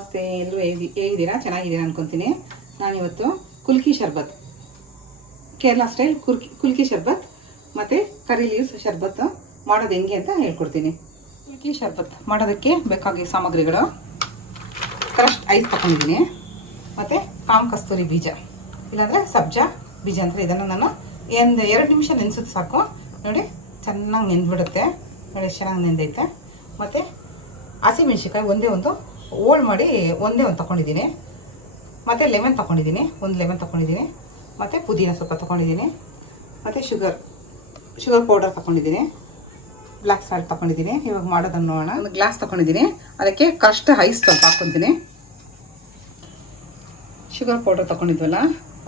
ನಮಸ್ತೆ, ಎಲ್ಲರೂ ಹೇಗಿದ್ದೀರಾ? ಚೆನ್ನಾಗಿದ್ದೀರಾ ಅನ್ಕೊತೀನಿ. ನಾನಿವತ್ತು ಕುಲ್ಕಿ ಶರ್ಬತ್, ಕೇರಳ ಸ್ಟೈಲ್ ಕುಲ್ಕಿ ಶರ್ಬತ್ ಮತ್ತು ಕರಿ ಲೀವ್ಸ್ ಶರ್ಬತ್ ಮಾಡೋದು ಹೆಂಗೆ ಅಂತ ಹೇಳ್ಕೊಡ್ತೀನಿ. ಕುಲ್ಕಿ ಶರ್ಬತ್ ಮಾಡೋದಕ್ಕೆ ಬೇಕಾಗಿ ಸಾಮಗ್ರಿಗಳು: ಕ್ರಶ್ಡ್ ಐಸ್ ತಗೊಂಡಿದ್ದೀನಿ, ಮತ್ತು ಕಾಮ್ ಕಸ್ತೂರಿ ಬೀಜ ಇಲ್ಲಾಂದರೆ ಸಬ್ಜಾ ಬೀಜ ಅಂತ. ಇದನ್ನು ನಾನು 2 ನಿಮಿಷ ನೆನೆಸಿದ್ರೆ ಸಾಕು. ನೋಡಿ, ಚೆನ್ನಾಗಿ ನೆಂದ್ಬಿಡುತ್ತೆ. ನೋಡಿ ಎಷ್ಟು ಚೆನ್ನಾಗಿ ನೆಂದೈತೆ. ಮತ್ತು ಹಸಿಮೆಣ್ಸಿಕಾಯಿ ಒಂದೇ ಒಂದು ಓಲ್ಡ್ ಮಾಡಿ ಒಂದೇ ಒಂದು ತೊಗೊಂಡಿದ್ದೀನಿ. ಮತ್ತು ಲೆಮನ್ ತೊಗೊಂಡಿದ್ದೀನಿ, ಒಂದು ಲೆಮನ್ ತೊಗೊಂಡಿದ್ದೀನಿ. ಮತ್ತು ಪುದೀನ ಸ್ವಲ್ಪ ತೊಗೊಂಡಿದ್ದೀನಿ. ಮತ್ತು ಶುಗರ್ ಪೌಡರ್ ತೊಗೊಂಡಿದ್ದೀನಿ. ಬ್ಲ್ಯಾಕ್ ಸಾಲ್ಟ್ ತೊಗೊಂಡಿದ್ದೀನಿ. ಇವಾಗ ಮಾಡೋದನ್ನು ನೋಡೋಣ. ಒಂದು ಗ್ಲಾಸ್ ತೊಗೊಂಡಿದ್ದೀನಿ, ಅದಕ್ಕೆ ಕ್ರಶ್ಡ್ ಐಸ್ ಸ್ವಲ್ಪ ಹಾಕ್ಕೊತೀನಿ. ಶುಗರ್ ಪೌಡರ್ ತೊಗೊಂಡಿದ್ವಲ್ಲ,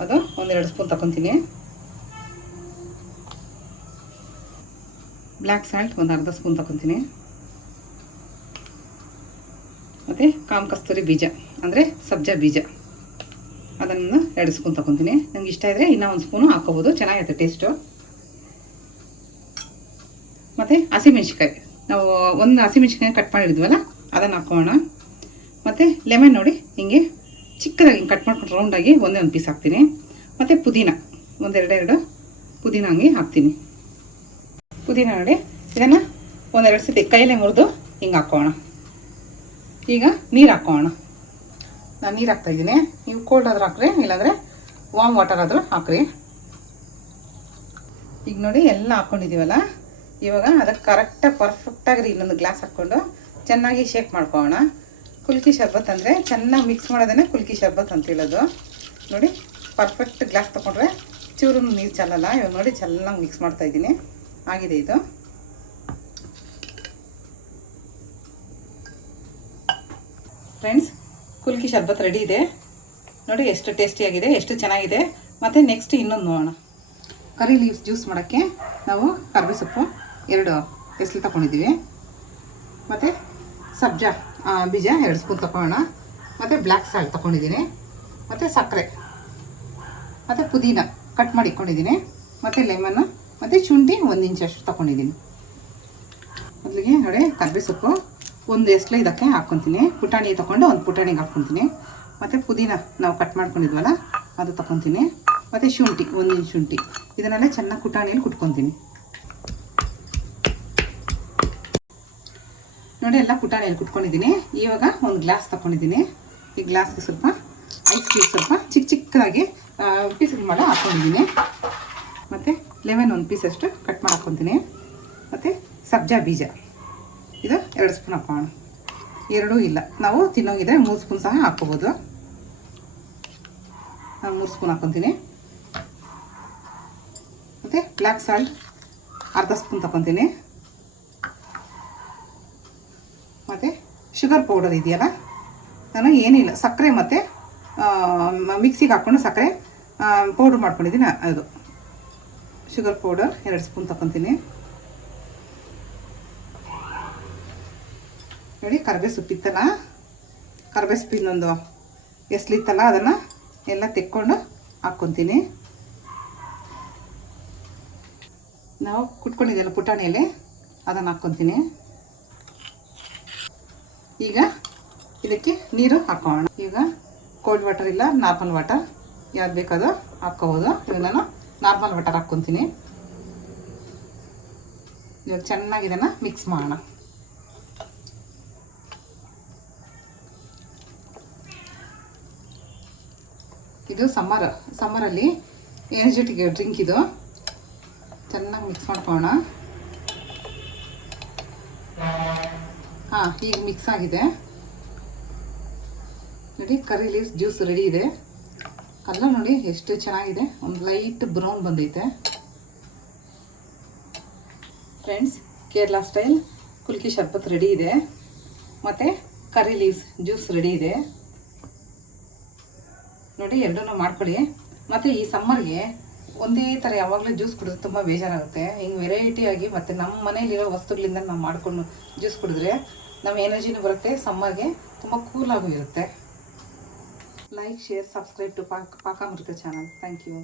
ಅದು 1-2 ಸ್ಪೂನ್ ತೊಗೊತೀನಿ. ಬ್ಲ್ಯಾಕ್ ಸಾಲ್ಟ್ ಒಂದು ಅರ್ಧ ಸ್ಪೂನ್ ತೊಗೊತೀನಿ. ಮತ್ತು ಕಾಮ್ ಕಸ್ತೂರಿ ಬೀಜ ಅಂದರೆ ಸಬ್ಜಾ ಬೀಜ, ಅದನ್ನು 2 ಸ್ಪೂನ್ ತೊಗೊತೀನಿ. ನನಗೆ ಇಷ್ಟ ಇದ್ದರೆ ಇನ್ನೂ 1 ಸ್ಪೂನು ಹಾಕ್ಕೋಬೋದು, ಚೆನ್ನಾಗಿರುತ್ತೆ ಟೇಸ್ಟು. ಮತ್ತು ಹಸಿಮೆಣ್ಸಿಕಾಯಿ, ನಾವು ಒಂದು ಹಸಿಮೆಣ್ಸಿಕಾಯಿ ಕಟ್ ಮಾಡಿದ್ವಲ್ಲ ಅದನ್ನು ಹಾಕೋಣ. ಮತ್ತು ಲೆಮನ್ ನೋಡಿ ಹಿಂಗೆ ಚಿಕ್ಕದಾಗಿ ಹಿಂಗೆ ಕಟ್ ಮಾಡ್ಕೊಂಡು ರೌಂಡಾಗಿ ಒಂದೇ ಒಂದು ಪೀಸ್ ಹಾಕ್ತೀನಿ. ಮತ್ತು ಪುದೀನ 1-2 ಪುದೀನ ಹಂಗೆ ಹಾಕ್ತೀನಿ. ಪುದೀನ ನೋಡಿ, ಇದನ್ನು 1-2 ಸತಿ ಕೈಯಲ್ಲೇ ಮುರಿದು ಹಿಂಗೆ ಹಾಕೋಣ. ಈಗ ನೀರು ಹಾಕೋಣ. ನಾನು ನೀರು ಹಾಕ್ತಾಯಿದ್ದೀನಿ. ನೀವು ಕೋಲ್ಡ್ ಆದರೂ ಹಾಕ್ರಿ, ಇಲ್ಲಾಂದರೆ ವಾಮ್ ವಾಟರ್ ಆದರೂ ಹಾಕ್ರಿ. ಈಗ ನೋಡಿ ಎಲ್ಲ ಹಾಕ್ಕೊಂಡಿದ್ದೀವಲ್ಲ, ಇವಾಗ ಅದಕ್ಕೆ ಕರೆಕ್ಟಾಗಿ ಪರ್ಫೆಕ್ಟಾಗಿ ಇನ್ನೊಂದು ಗ್ಲಾಸ್ ಹಾಕ್ಕೊಂಡು ಚೆನ್ನಾಗಿ ಶೇಕ್ ಮಾಡ್ಕೊಳ್ಳೋಣ. ಕುಲ್ಕಿ ಶರ್ಬತ್ ಅಂದರೆ ಚೆನ್ನಾಗಿ ಮಿಕ್ಸ್ ಮಾಡೋದೇ ಕುಲ್ಕಿ ಶರ್ಬತ್ ಅಂತ ಹೇಳೋದು. ನೋಡಿ, ಪರ್ಫೆಕ್ಟ್ ಗ್ಲಾಸ್ ತೊಗೊಂಡ್ರೆ ಚೂರು ನೀರು ಚೆಲ್ಲಲ್ಲ. ಇವಾಗ ನೋಡಿ ಚೆನ್ನಾಗಿ ಮಿಕ್ಸ್ ಮಾಡ್ತಾಯಿದ್ದೀನಿ. ಆಗಿದೆ ಇದು. ಫ್ರೆಂಡ್ಸ್, ಕುಲ್ಕಿ ಶರ್ಬತ್ ರೆಡಿ ಇದೆ. ನೋಡಿ ಎಷ್ಟು ಟೇಸ್ಟಿಯಾಗಿದೆ, ಎಷ್ಟು ಚೆನ್ನಾಗಿದೆ. ಮತ್ತು ನೆಕ್ಸ್ಟ್ ಇನ್ನೊಂದು ನೋಡೋಣ. ಕರಿ ಲೀವ್ಸ್ ಜ್ಯೂಸ್ ಮಾಡೋಕ್ಕೆ ನಾವು ಕರ್ಬೇವು ಸೊಪ್ಪು 2 ಎಸ್ಲು ತೊಗೊಂಡಿದ್ದೀವಿ. ಮತ್ತು ಸಬ್ಜಾ ಬೀಜ 2 ಸ್ಪೂನ್ ತೊಗೊಳ್ಳೋಣ. ಮತ್ತು ಬ್ಲ್ಯಾಕ್ ಸಾಲ್ಟ್ ತೊಗೊಂಡಿದ್ದೀನಿ. ಮತ್ತು ಸಕ್ಕರೆ, ಮತ್ತು ಪುದೀನ ಕಟ್ ಮಾಡಿ ಇಟ್ಕೊಂಡಿದ್ದೀನಿ. ಮತ್ತು ಲೆಮನ್ನು ಮತ್ತು ಶುಂಠಿ 1 ಇಂಚಷ್ಟು ತೊಗೊಂಡಿದ್ದೀನಿ. ಮೊದಲಿಗೆ ನೋಡಿ, ಕರ್ಬೇವು ಸೊಪ್ಪು 1 ಎಸ್ಲು ಇದಕ್ಕೆ ಹಾಕ್ಕೊತೀನಿ. ಪುಟಾಣಿ ತೊಗೊಂಡು 1 ಪುಟಾಣಿಗೆ ಹಾಕ್ಕೊತೀನಿ. ಮತ್ತು ಪುದೀನ ನಾವು ಕಟ್ ಮಾಡ್ಕೊಂಡಿದ್ವಲ್ಲ ಅದು ತೊಗೊತೀನಿ. ಮತ್ತು ಶುಂಠಿ 1 ಇಂಚ್ ಶುಂಠಿ, ಇದನ್ನೆಲ್ಲ ಚೆನ್ನಾಗಿ ಪುಟಾಣಿಯಲ್ಲಿ ಕುಟ್ಕೊತೀನಿ. ನೋಡಿ, ಎಲ್ಲ ಪುಟಾಣಿಯಲ್ಲಿ ಕುಟ್ಕೊಂಡಿದ್ದೀನಿ. ಇವಾಗ ಒಂದು ಗ್ಲಾಸ್ ತೊಗೊಂಡಿದ್ದೀನಿ. ಈ ಗ್ಲಾಸ್ಗೆ ಸ್ವಲ್ಪ ಐಸ್ ಕ್ಯೂಬ್ ಸ್ವಲ್ಪ ಚಿಕ್ಕದಾಗಿ ಪೀಸ್ಗಳು ಮಾಡಿ ಹಾಕ್ಕೊಂಡಿದ್ದೀನಿ. ಮತ್ತು ಲೆಮನ್ 1 ಪೀಸಷ್ಟು ಕಟ್ ಮಾಡಿ ಹಾಕ್ಕೊತೀನಿ. ಮತ್ತು ಸಬ್ಜಾ ಬೀಜ ಇದು 2 ಸ್ಪೂನ್ ಹಾಕೋಣ. 2 ಇಲ್ಲ, ನಾವು ತಿನ್ನೋಗಿದ್ರೆ 3 ಸ್ಪೂನ್ ಸಹ ಹಾಕ್ಕೋಬೋದು. ನಾನು 3 ಸ್ಪೂನ್ ಹಾಕ್ಕೊತೀನಿ. ಮತ್ತು ಬ್ಲ್ಯಾಕ್ ಸಾಲ್ಟ್ ಅರ್ಧ ಸ್ಪೂನ್ ತಗೊತೀನಿ. ಮತ್ತು ಶುಗರ್ ಪೌಡರ್ ಇದೆಯಲ್ಲ, ನಾನು ಏನಿಲ್ಲ ಸಕ್ಕರೆ ಮತ್ತು ಮಿಕ್ಸಿಗೆ ಹಾಕ್ಕೊಂಡು ಸಕ್ಕರೆ ಪೌಡ್ರ್ ಮಾಡ್ಕೊಂಡಿದ್ದೀನಿ. ಅದು ಶುಗರ್ ಪೌಡರ್ 2 ಸ್ಪೂನ್ ತಗೊತೀನಿ. ನೋಡಿ, ಕರ್ಬೇವು ಸೊಪ್ಪಿತ್ತಲ್ಲ, ಕರ್ಬೇವು ಸೊಪ್ಪಿನೊಂದು ಎಸ್ಲಿತ್ತಲ್ಲ, ಅದನ್ನು ಎಲ್ಲ ತೆಕ್ಕೊಂಡು ಹಾಕ್ಕೊತೀನಿ. ನಾವು ಕುಟ್ಕೊಂಡಿದ್ದೆಲ್ಲ ಪುಟಾಣಿಯಲ್ಲಿ ಅದನ್ನು ಹಾಕ್ಕೊತೀನಿ. ಈಗ ಇದಕ್ಕೆ ನೀರು ಹಾಕೋಣ. ಈಗ ಕೋಲ್ಡ್ ವಾಟರ್ ಇಲ್ಲ ನಾರ್ಮಲ್ ವಾಟರ್ ಯಾವ್ದು ಬೇಕಾದೋ ಹಾಕ್ಕೋಬೋದು. ಇವಾಗ ನಾನು ನಾರ್ಮಲ್ ವಾಟರ್ ಹಾಕ್ಕೊತೀನಿ. ಇವಾಗ ಚೆನ್ನಾಗಿ ಇದನ್ನು ಮಿಕ್ಸ್ ಮಾಡೋಣ. ಇದು ಸಮ್ಮರಲ್ಲಿ ಎನರ್ಜೆಟಿಕ್ ಡ್ರಿಂಕ್ ಇದು. ಚೆನ್ನಾಗಿ ಮಿಕ್ಸ್ ಮಾಡ್ಕೊಳ್ಳೋಣ. ಈಗ ಮಿಕ್ಸ್ ಆಗಿದೆ. ನೋಡಿ, ಕರಿ ಲೀವ್ಸ್ ಜ್ಯೂಸ್ ರೆಡಿ ಇದೆ. ಕಲರ್ ನೋಡಿ ಎಷ್ಟು ಚೆನ್ನಾಗಿದೆ, ಒಂದು ಲೈಟ್ ಬ್ರೌನ್ ಬಂದೈತೆ. ಫ್ರೆಂಡ್ಸ್, ಕೇರಳ ಸ್ಟೈಲ್ ಕುಲ್ಕಿ ಶರ್ಬತ್ ರೆಡಿ ಇದೆ. ಮತ್ತು ಕರಿ ಲೀವ್ಸ್ ಜ್ಯೂಸ್ ರೆಡಿ ಇದೆ. ನೋಡಿ, ಎರಡನ್ನೂ ಮಾಡ್ಕೊಳ್ಳಿ. ಮತ್ತು ಈ ಸಮ್ಮರ್ಗೆ ಒಂದೇ ಥರ ಯಾವಾಗಲೂ ಜ್ಯೂಸ್ ಕುಡಿದ್ರೆ ತುಂಬ ಬೇಜಾರಾಗುತ್ತೆ. ಹಿಂಗೆ ವೆರೈಟಿಯಾಗಿ ಮತ್ತು ನಮ್ಮ ಮನೇಲಿರೋ ವಸ್ತುಗಳಿಂದ ನಾವು ಮಾಡಿಕೊಂಡು ಜ್ಯೂಸ್ ಕುಡಿದ್ರೆ ನಮ್ಮ ಎನರ್ಜಿನೂ ಬರುತ್ತೆ, ಸಮ್ಮರ್ಗೆ ತುಂಬ ಕೂಲಾಗೂ ಇರುತ್ತೆ. ಲೈಕ್, ಶೇರ್, ಸಬ್ಸ್ಕ್ರೈಬ್ ಟು ಪಾಕ ಅಮೃತ ಚಾನಲ್. Thank you.